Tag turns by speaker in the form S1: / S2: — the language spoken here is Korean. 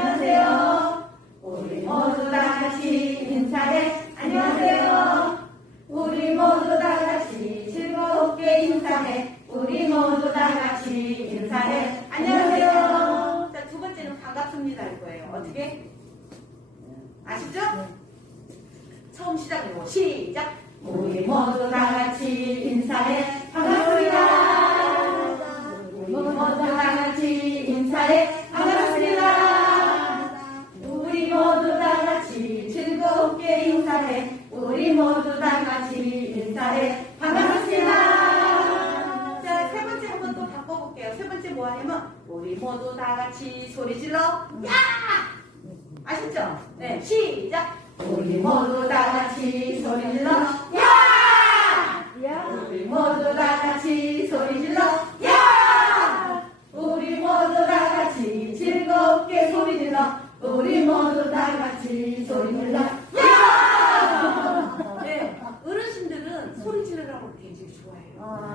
S1: 안녕하세요. 우리 모두 다 같이 인사해. 안녕하세요. 우리 모두 다 같이 즐겁게 인사해. 우리 모두 다 같이 인사해. 안녕하세요. 자, 두 번째는 반갑습니다 할 거예요. 어떻게? 아시죠? 처음 시작이고 시작. 우리 모두 인사해. 우리 모두 다 같이 인사해. 반갑습니다. 자, 세 번째 한번 또 바꿔볼게요. 세 번째 뭐 하냐면, 우리 모두 다 같이 소리 질러. 야! 아셨죠? 네, 시작. 우리 모두 다 같이 소리 질러. 야! 우리 모두 다 같이 소리 질러. 야! 우리 모두 다 같이 즐겁게 소리 질러. 우리 모두 다 같이 소리 질러. 야! 네, 어르